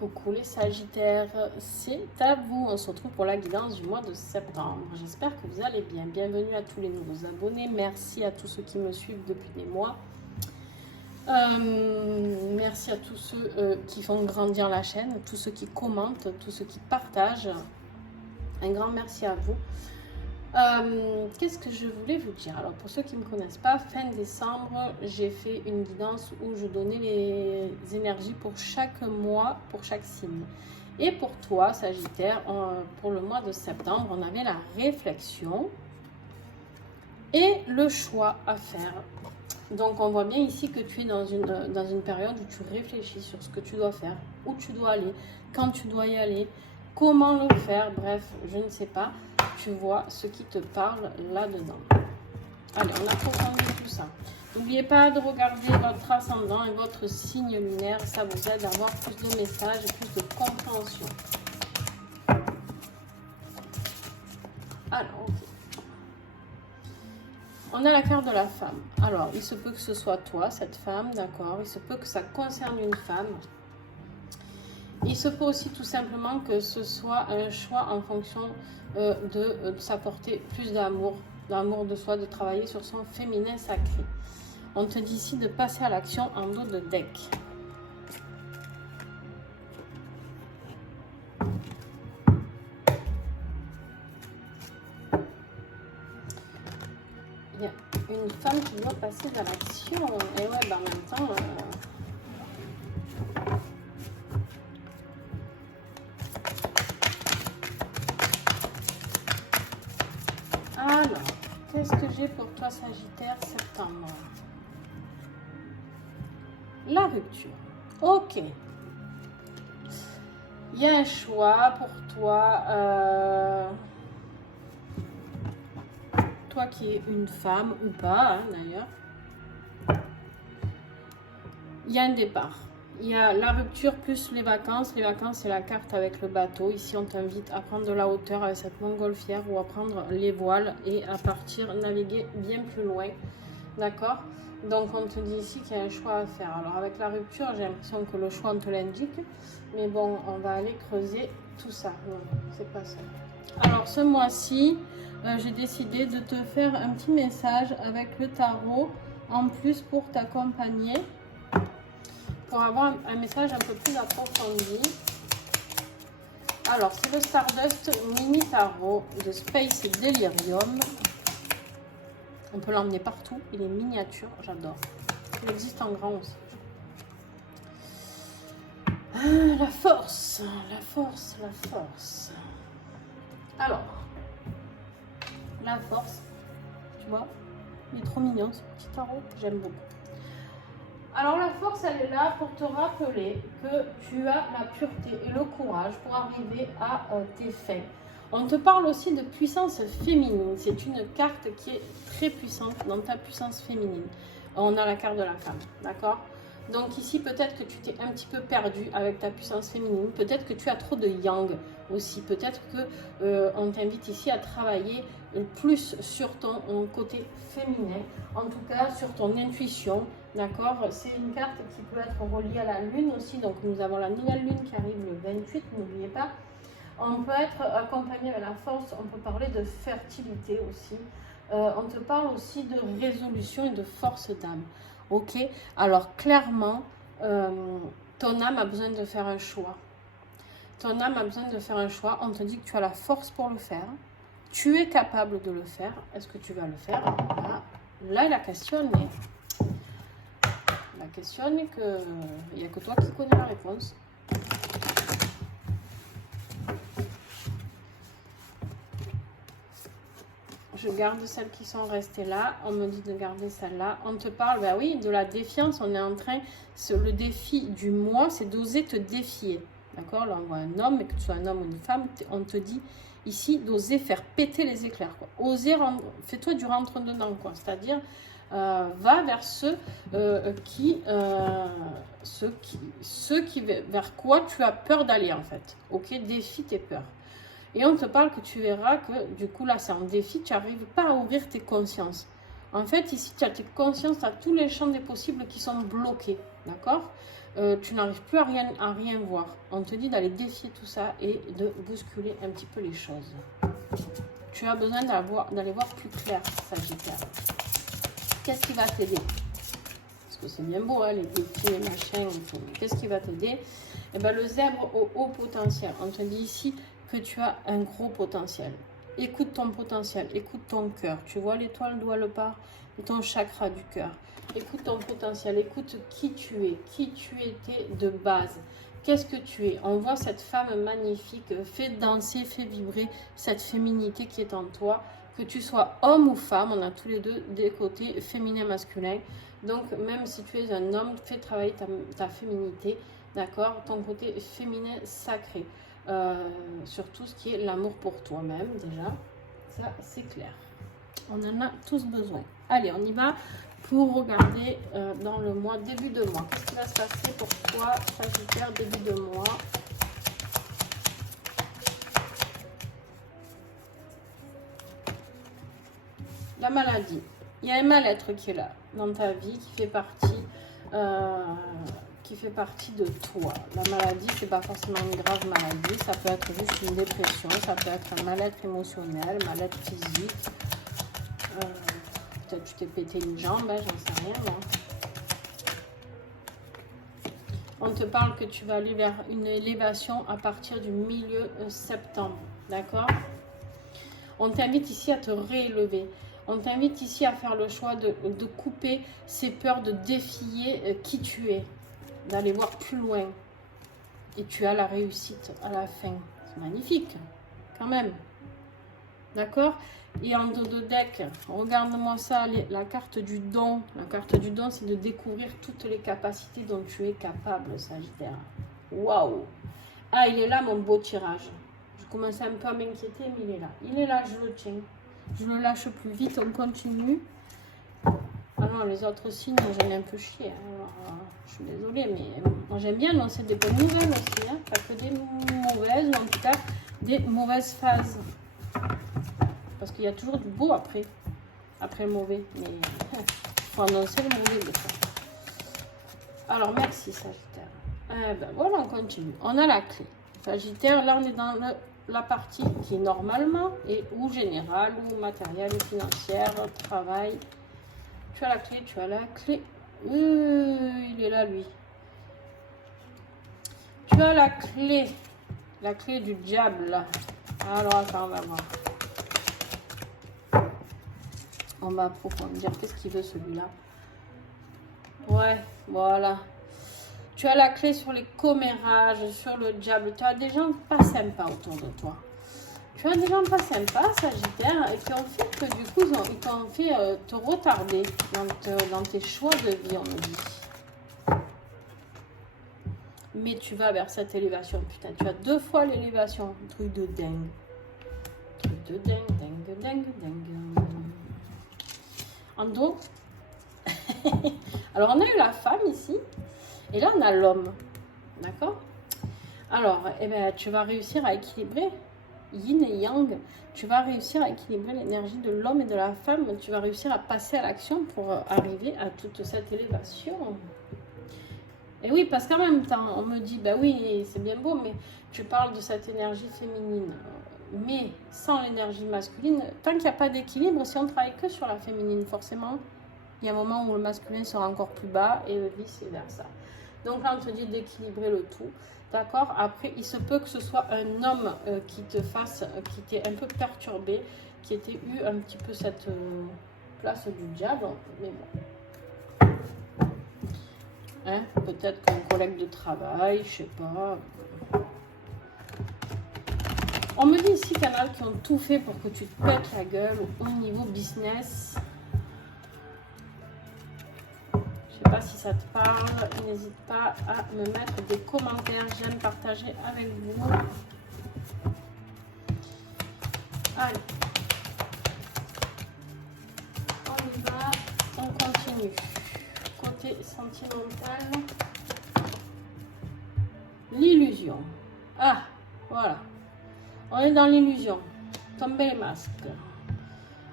Coucou les Sagittaires, c'est à vous. On se retrouve pour la guidance du mois de septembre. J'espère que vous allez bien. Bienvenue à tous les nouveaux abonnés. Merci à tous ceux qui me suivent depuis des mois. Merci à tous ceux qui font grandir la chaîne, tous ceux qui commentent, tous ceux qui partagent. Un grand merci à vous. Qu'est-ce que je voulais vous dire? Alors pour ceux qui ne me connaissent pas, fin décembre, j'ai fait une guidance où je donnais les énergies pour chaque mois, pour chaque signe. Et pour toi, Sagittaire, pour le mois de septembre, on avait la réflexion et le choix à faire. Donc on voit bien ici que tu es dans une période où tu réfléchis sur ce que tu dois faire, où tu dois aller, quand tu dois y aller, comment le faire, bref, je ne sais pas. Tu vois ce qui te parle là-dedans. Allez, on approfondit tout ça. N'oubliez pas de regarder votre ascendant et votre signe lunaire. Ça vous aide à avoir plus de messages et plus de compréhension. Alors, ok. On a la carte de la femme. Alors, il se peut que ce soit toi, cette femme, d'accord? Il se peut que ça concerne une femme. Il se peut aussi tout simplement que ce soit un choix en fonction de s'apporter plus d'amour de soi, de travailler sur son féminin sacré. On te dit ici de passer à l'action en dos de deck. Il y a une femme qui doit passer à l'action. Et ouais, ben en même temps... Alors, qu'est-ce que j'ai pour toi, Sagittaire, septembre? La rupture. Ok. Il y a un choix pour toi. Toi qui es une femme ou pas, hein, d'ailleurs. Il y a un départ. Il y a la rupture plus les vacances. Les vacances, c'est la carte avec le bateau. Ici, on t'invite à prendre de la hauteur avec cette montgolfière ou à prendre les voiles et à partir naviguer bien plus loin. D'accord? Donc, on te dit ici qu'il y a un choix à faire. Alors, avec la rupture, j'ai l'impression que le choix, on te l'indique. Mais bon, on va aller creuser tout ça. Non, c'est pas ça. Alors, ce mois-ci, j'ai décidé de te faire un petit message avec le tarot en plus pour t'accompagner. Pour avoir un message un peu plus approfondi. Alors, c'est le Stardust Mini Tarot de Space Delirium. On peut l'emmener partout. Il est miniature, j'adore. Il existe en grand aussi. Ah, la force, la force, la force. Alors, la force, tu vois, il est trop mignon ce petit tarot, j'aime beaucoup. Alors la force, elle est là pour te rappeler que tu as la pureté et le courage pour arriver à tes fins. On te parle aussi de puissance féminine. C'est une carte qui est très puissante dans ta puissance féminine. On a la carte de la femme, d'accord? Donc ici, peut-être que tu t'es un petit peu perdu avec ta puissance féminine. Peut-être que tu as trop de yang aussi. Peut-être que on t'invite ici à travailler plus sur ton côté féminin. En tout cas, sur ton intuition. D'accord? C'est une carte qui peut être reliée à la lune aussi. Donc nous avons la nouvelle lune qui arrive le 28. N'oubliez pas. On peut être accompagné avec la force. On peut parler de fertilité aussi. On te parle aussi de résolution et de force d'âme. Ok, alors clairement, ton âme a besoin de faire un choix. Ton âme a besoin de faire un choix. On te dit que tu as la force pour le faire. Tu es capable de le faire. Est-ce que tu vas le faire? Là, la question est... La question est que... Il n'y a que toi qui connais la réponse. Je garde celles qui sont restées là. On me dit de garder celle-là. On te parle, ben oui, de la défiance. On est en train, le défi du mois, c'est d'oser te défier. D'accord? Là, on voit un homme, et que tu sois un homme ou une femme, on te dit ici d'oser faire péter les éclairs. Quoi. Oser, fais-toi du rentre-dedans. C'est-à-dire, va vers ceux vers quoi tu as peur d'aller, en fait. Ok? Défie tes peurs. Et on te parle que tu verras que, du coup, là, c'est un défi, tu n'arrives pas à ouvrir tes consciences. En fait, ici, tu as conscience, tu as tous les champs des possibles qui sont bloqués, d'accord? Tu n'arrives plus à rien voir. On te dit d'aller défier tout ça et de bousculer un petit peu les choses. Tu as besoin d'aller voir plus clair, Sagittaire. Qu'est-ce qui va t'aider? Parce que c'est bien beau, hein, les petits machins. Qu'est-ce qui va t'aider? Eh bien, le zèbre au haut potentiel. On te dit ici que tu as un gros potentiel. Écoute ton potentiel, écoute ton cœur. Tu vois l'étoile d'où elle part? Ton chakra du cœur. Écoute ton potentiel, écoute qui tu étais de base. Qu'est-ce que tu es? On voit cette femme magnifique, fait danser, fait vibrer cette féminité qui est en toi. Que tu sois homme ou femme, on a tous les deux des côtés féminin, masculin. Donc même si tu es un homme, fais travailler ta féminité, d'accord? Ton côté féminin sacré. Sur tout ce qui est l'amour pour toi-même déjà. Ça, c'est clair. On en a tous besoin. Allez, on y va pour regarder dans le mois, début de mois. Qu'est-ce qui va se passer pour toi, Sagittaire, début de mois? La maladie. Il y a un mal-être qui est là dans ta vie, qui fait partie de toi. La maladie, c'est pas forcément une grave maladie, ça peut être juste une dépression, ça peut être un mal-être émotionnel, mal-être physique. Peut-être tu t'es pété une jambe, hein, j'en sais rien moi. On te parle que tu vas aller vers une élévation à partir du milieu septembre, d'accord? On t'invite ici à te réélever. On t'invite ici à faire le choix de couper ces peurs, de défier qui tu es, d'aller voir plus loin. Et tu as la réussite à la fin. C'est magnifique, quand même. D'accord? Et en dos de deck, regarde-moi ça, la carte du don. La carte du don, c'est de découvrir toutes les capacités dont tu es capable, Sagittaire. Waouh! Ah, il est là, mon beau tirage. Je commençais un peu à m'inquiéter, mais il est là. Il est là, je le tiens. Je ne le lâche plus. Vite, on continue. Ah non, les autres signes, j'en ai un peu chié. Alors, je suis désolée, mais moi j'aime bien lancer des bonnes nouvelles aussi. Hein. Pas que des mauvaises, ou en tout cas des mauvaises phases. Parce qu'il y a toujours du beau après le mauvais. Mais il faut annoncer le mauvais des fois. Alors, merci Sagittaire. Eh ben, voilà, on continue. On a la clé. Sagittaire, là on est dans la partie qui est normalement, et ou générale, ou matérielle, ou financière, travail. Tu as la clé, tu as la clé. Il est là, lui. Tu as la clé du diable. Alors, attends, on va voir. On va approfondir. Qu'est-ce qu'il veut, celui-là? Ouais, voilà. Tu as la clé sur les commérages, sur le diable. Tu as des gens pas sympas autour de toi. Tu as des gens pas sympas, Sagittaire, et qui ont fait que du coup, ils t'ont fait te retarder dans tes choix de vie, on me dit. Mais tu vas vers cette élévation. Putain, tu as 2 fois l'élévation. Truc de dingue. Truc de dingue. En dos. Alors, on a eu la femme ici. Et là, on a l'homme. D'accord? Alors, eh ben, tu vas réussir à équilibrer yin et yang. Tu vas réussir à équilibrer l'énergie de l'homme et de la femme. Tu vas réussir à passer à l'action pour arriver à toute cette élévation. Et oui, parce qu'en même temps, on me dit, bah oui, c'est bien beau, mais tu parles de cette énergie féminine. Mais sans l'énergie masculine, tant qu'il n'y a pas d'équilibre, si on travaille que sur la féminine, forcément, il y a un moment où le masculin sera encore plus bas et vice-versa. Donc là, on te dit d'équilibrer le tout. D'accord? Après, il se peut que ce soit un homme qui t'ait un peu perturbé, qui ait eu un petit peu cette place du diable. Mais bon. Hein? Peut-être qu'un collègue de travail, je sais pas. On me dit ici qu'il y en a qui ont tout fait pour que tu te pètes la gueule au niveau business. Je sais pas si ça te parle. N'hésite pas à me mettre des commentaires. J'aime partager avec vous. Allez. On y va. On continue. Côté sentimental. L'illusion. Ah, voilà. On est dans l'illusion. Tomber les masques.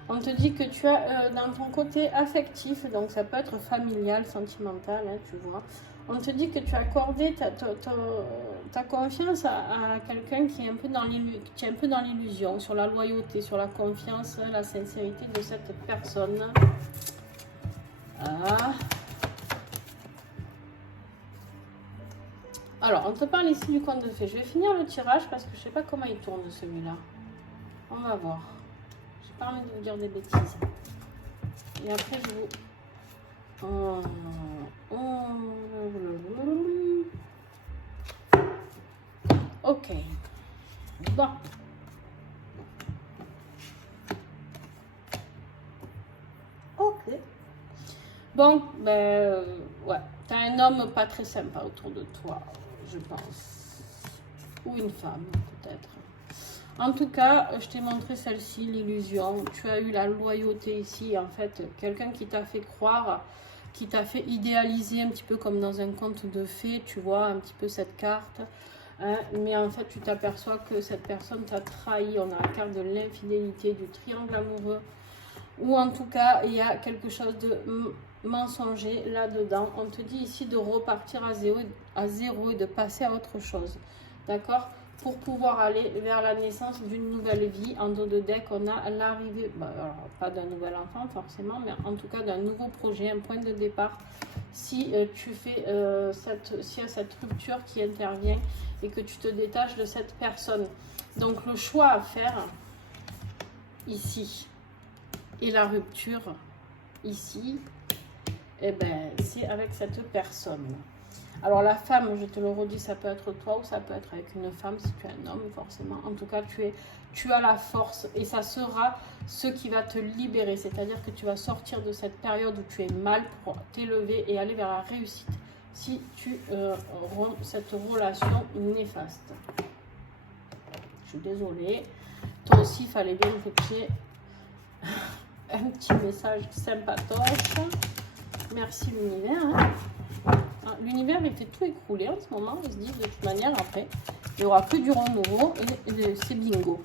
On te dit que tu as dans ton côté affectif, donc ça peut être familial, sentimental, hein, tu vois. On te dit que tu as accordé ta confiance à quelqu'un qui est un peu dans l'illusion, sur la loyauté, sur la confiance, la sincérité de cette personne. Ah. Alors, on te parle ici du conte de fées. Je vais finir le tirage parce que je ne sais pas comment il tourne celui-là. On va voir. J'ai pas envie de vous dire des bêtises. Et après, je vous... Ok. Bon. Ok. Bon, ben... ouais. T'as un homme pas très sympa autour de toi, je pense. Ou une femme, peut-être. En tout cas, je t'ai montré celle-ci, l'illusion. Tu as eu la loyauté ici, en fait. Quelqu'un qui t'a fait croire, qui t'a fait idéaliser un petit peu comme dans un conte de fées, tu vois, un petit peu cette carte. Hein, mais en fait, tu t'aperçois que cette personne t'a trahi. On a la carte de l'infidélité, du triangle amoureux. Ou en tout cas, il y a quelque chose de mensonger là-dedans. On te dit ici de repartir à zéro et de passer à autre chose. D'accord ? Pour pouvoir aller vers la naissance d'une nouvelle vie. En dos de deck, on a l'arrivée, pas d'un nouvel enfant forcément, mais en tout cas d'un nouveau projet, un point de départ. Si tu fais s'il y a cette rupture qui intervient et que tu te détaches de cette personne. Donc le choix à faire ici et la rupture ici, eh ben, c'est avec cette personne. Alors la femme, je te le redis, ça peut être toi ou ça peut être avec une femme si tu es un homme forcément. En tout cas, tu as la force et ça sera ce qui va te libérer. C'est-à-dire que tu vas sortir de cette période où tu es mal pour t'élever et aller vers la réussite. Si tu romps cette relation néfaste. Je suis désolée. Toi aussi, il fallait bien que tu aies un petit message sympatoche. Merci l'univers. Hein. L'univers était tout écroulé en ce moment. Il se dit de toute manière, après, il n'y aura que du renouveau et c'est bingo.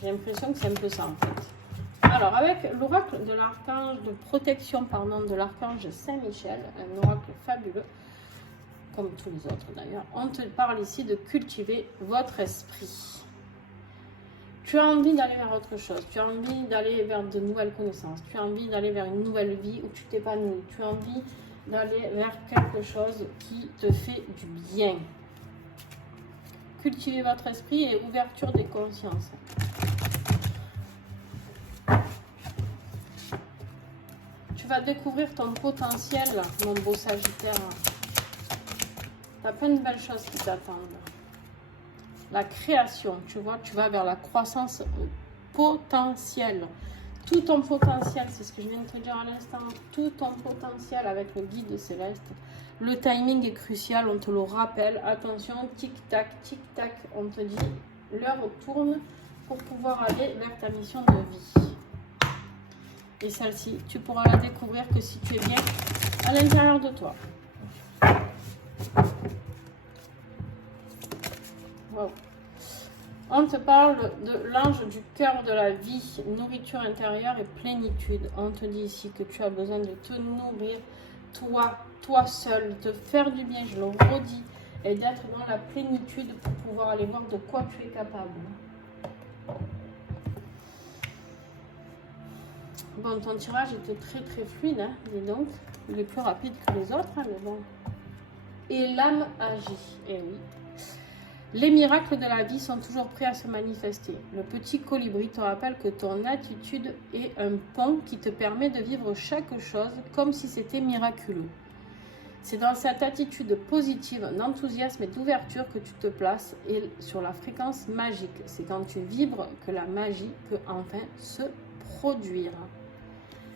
J'ai l'impression que c'est un peu ça en fait. Alors, avec l'oracle de l'archange de protection, pardon, de l'archange Saint-Michel, un oracle fabuleux, comme tous les autres d'ailleurs, on te parle ici de cultiver votre esprit. Tu as envie d'aller vers autre chose, tu as envie d'aller vers de nouvelles connaissances, tu as envie d'aller vers une nouvelle vie où tu t'épanouis, tu as envie d'aller vers quelque chose qui te fait du bien. Cultivez votre esprit et ouverture des consciences. Tu vas découvrir ton potentiel, mon beau Sagittaire. Tu as plein de belles choses qui t'attendent. La création, tu vois, tu vas vers la croissance potentielle. Tout ton potentiel, c'est ce que je viens de te dire à l'instant, tout ton potentiel avec le guide céleste. Le timing est crucial, on te le rappelle. Attention, tic-tac, on te dit, l'heure tourne pour pouvoir aller vers ta mission de vie. Et celle-ci, tu pourras la découvrir que si tu es bien à l'intérieur de toi. Wow. On te parle de l'ange du cœur de la vie, nourriture intérieure et plénitude. On te dit ici que tu as besoin de te nourrir, toi seul, de faire du bien, je le redis, et d'être dans la plénitude pour pouvoir aller voir de quoi tu es capable. Bon, ton tirage était très fluide, hein, dis donc. Il est plus rapide que les autres, hein, mais bon. Et l'âme agit, eh oui. Les miracles de la vie sont toujours prêts à se manifester. Le petit colibri te rappelle que ton attitude est un pont qui te permet de vivre chaque chose comme si c'était miraculeux. C'est dans cette attitude positive, d'enthousiasme et d'ouverture que tu te places et sur la fréquence magique. C'est quand tu vibres que la magie peut enfin se produire.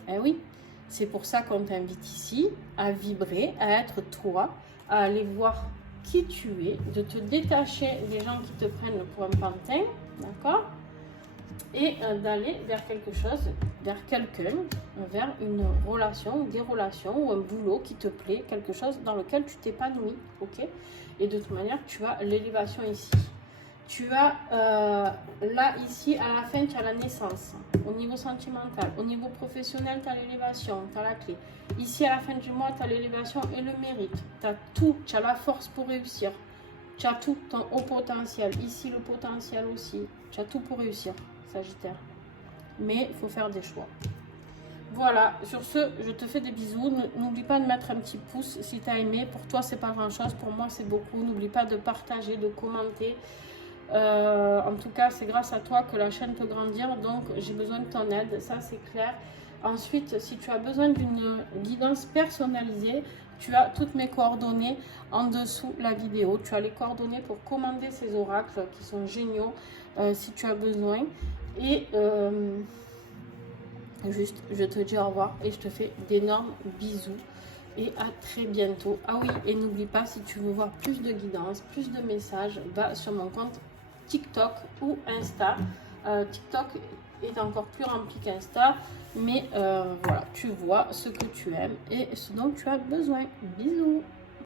Eh oui, c'est pour ça qu'on t'invite ici à vibrer, à être toi, à aller voir qui tu es, de te détacher des gens qui te prennent pour un pantin, d'accord? Et d'aller vers quelque chose, vers quelqu'un, vers une relation, des relations ou un boulot qui te plaît, quelque chose dans lequel tu t'épanouis, ok? Et de toute manière, tu as l'élévation ici. Tu as là, ici, à la fin, tu as la naissance. Au niveau sentimental, au niveau professionnel, tu as l'élévation, tu as la clé. Ici, à la fin du mois, tu as l'élévation et le mérite. Tu as tout, tu as la force pour réussir. Tu as tout, ton haut potentiel. Ici, le potentiel aussi. Tu as tout pour réussir, Sagittaire. Mais il faut faire des choix. Voilà, sur ce, je te fais des bisous. N'oublie pas de mettre un petit pouce si tu as aimé. Pour toi, c'est pas grand-chose. Pour moi, c'est beaucoup. N'oublie pas de partager, de commenter. En tout cas, c'est grâce à toi que la chaîne peut grandir. Donc, j'ai besoin de ton aide. Ça, c'est clair. Ensuite, si tu as besoin d'une guidance personnalisée, tu as toutes mes coordonnées en dessous la vidéo. Tu as les coordonnées pour commander ces oracles qui sont géniaux si tu as besoin. Et juste, je te dis au revoir et je te fais d'énormes bisous. Et à très bientôt. Ah oui, et n'oublie pas, si tu veux voir plus de guidance, plus de messages, va sur mon compte TikTok ou Insta. TikTok est encore plus rempli qu'Insta. Mais voilà, tu vois ce que tu aimes et ce dont tu as besoin. Bisous!